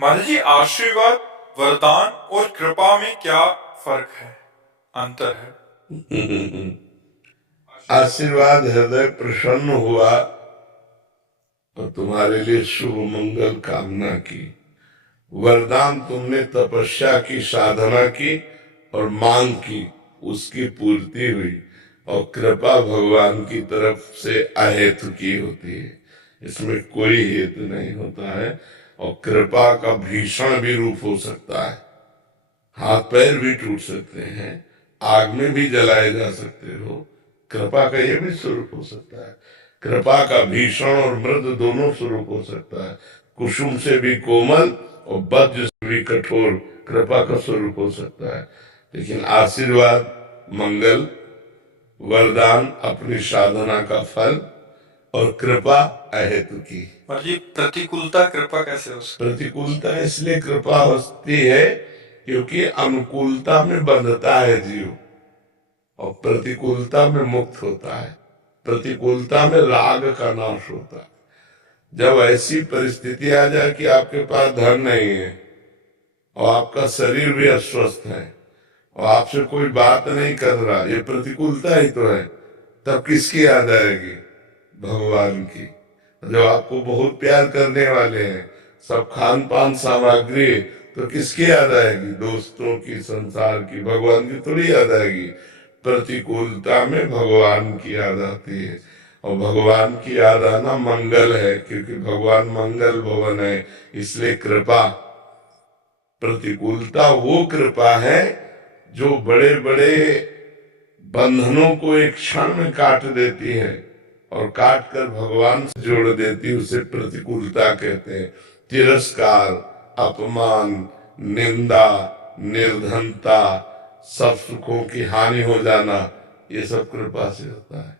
महाराज जी, आशीर्वाद, वरदान और कृपा में क्या फर्क है, अंतर है? आशीर्वाद हृदय प्रसन्न हुआ और तुम्हारे लिए शुभ मंगल कामना की। वरदान तुमने तपस्या की, साधना की और मांग की, उसकी पूर्ति हुई। और कृपा भगवान की तरफ से अहेतु की होती है, इसमें कोई हेतु नहीं होता है। और कृपा का भीषण भी रूप हो सकता है, हाथ पैर भी टूट सकते हैं, आग में भी जलाए जा सकते हो। कृपा का यह भी स्वरूप हो सकता है। कृपा का भीषण और मृद दोनों स्वरूप हो सकता है। कुसुम से भी कोमल और वज्र से भी कठोर कृपा का स्वरूप हो सकता है। लेकिन आशीर्वाद, मंगल, वरदान अपनी साधना का फल और कृपा अहेतु की। जी, प्रतिकूलता कृपा कैसे हो सकती? प्रतिकूलता इसलिए कृपा होती है क्योंकि अनुकूलता में बंधता है जीव और प्रतिकूलता में मुक्त होता है। प्रतिकूलता में राग का नाश होता है। जब ऐसी परिस्थिति आ जाए कि आपके पास धन नहीं है और आपका शरीर भी अस्वस्थ है और आपसे कोई बात नहीं कर रहा, ये प्रतिकूलता ही तो है। तब किसकी याद आएगी? भगवान की। जब आपको बहुत प्यार करने वाले हैं, सब खान पान सामग्री, तो किसकी याद आएगी? दोस्तों की, संसार की, भगवान की थोड़ी याद आएगी। प्रतिकूलता में भगवान की याद आती है और भगवान की याद आना मंगल है, क्योंकि भगवान मंगल भवन है। इसलिए कृपा, प्रतिकूलता वो कृपा है जो बड़े बड़े बंधनों को एक क्षण में काट देती है और काट कर भगवान से जोड़ देती, उसे प्रतिकूलता कहते हैं। तिरस्कार, अपमान, निंदा, निर्धनता, सब सुखों की हानि हो जाना, ये सब कृपा से होता है,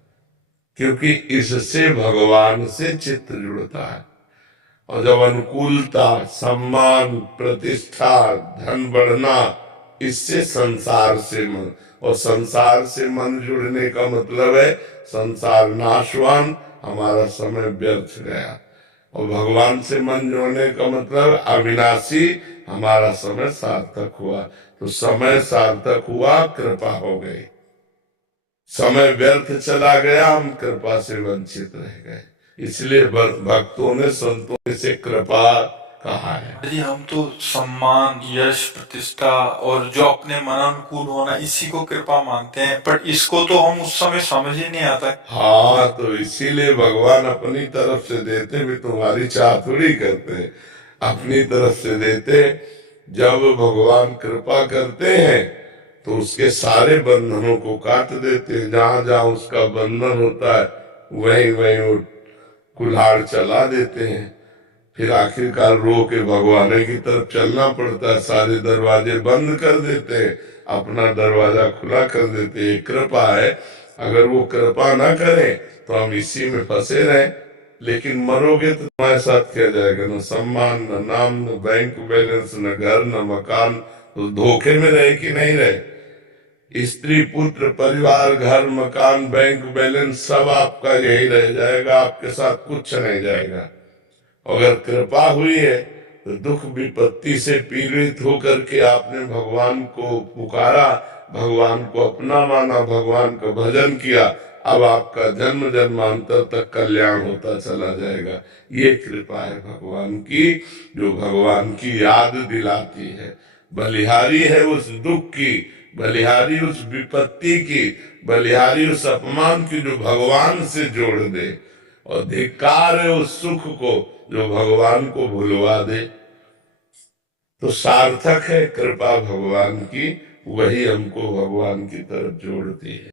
क्योंकि इससे भगवान से चित्त जुड़ता है। और जब अनुकूलता, सम्मान, प्रतिष्ठा, धन बढ़ना, इससे संसार से मन, और संसार से मन जुड़ने का मतलब है संसार नाशवान, हमारा समय व्यर्थ गया। और भगवान से मन जोड़ने का मतलब अविनाशी, हमारा समय सार्थक हुआ। तो समय सार्थक हुआ, कृपा हो गई। समय व्यर्थ चला गया, हम कृपा से वंचित रह गए। इसलिए भक्तों ने, संतों ने से कृपा कहा है। जी, हम तो सम्मान, यश, प्रतिष्ठा और जो अपने मन अनुकूल होना, इसी को कृपा मानते हैं, पर इसको तो हम उस समय समझ ही नहीं आता। हाँ, तो इसीलिए भगवान अपनी तरफ से देते भी, तुम्हारी चाह थोड़ी करते, अपनी तरफ से देते। जब भगवान कृपा करते हैं तो उसके सारे बंधनों को काट देते हैं। जहां जहां उसका बंधन होता है वहीं वहीं वो कुल्हाड़ चला देते हैं। फिर आखिरकार रो के भगवान की तरफ चलना पड़ता है। सारे दरवाजे बंद कर देते हैं, अपना दरवाजा खुला कर देते हैं। कृपा है, अगर वो कृपा ना करे तो हम इसी में फंसे रहे। लेकिन मरोगे तो तुम्हारे साथ क्या जाएगा? न सम्मान, न नाम, न बैंक बैलेंस, न घर, न मकान। तो धोखे में रहे कि नहीं रहे? स्त्री, पुत्र, परिवार, घर, मकान, बैंक बैलेंस सब आपका यही रह जाएगा, आपके साथ कुछ नहीं जाएगा। अगर कृपा हुई है तो दुख विपत्ति से पीड़ित होकर के आपने भगवान को पुकारा, भगवान को अपना माना, भगवान का भजन किया, अब आपका जन्म जन्मांतर तक कल्याण होता चला जाएगा। ये कृपा है भगवान की, जो भगवान की याद दिलाती है। बलिहारी है उस दुख की, बलिहारी उस विपत्ति की, बलिहारी उस अपमान की जो भगवान से जोड़ दे, और धिक्कार है उस सुख को जो भगवान को भुलवा दे। तो सार्थक है कृपा भगवान की, वही हमको भगवान की तरफ जोड़ती है।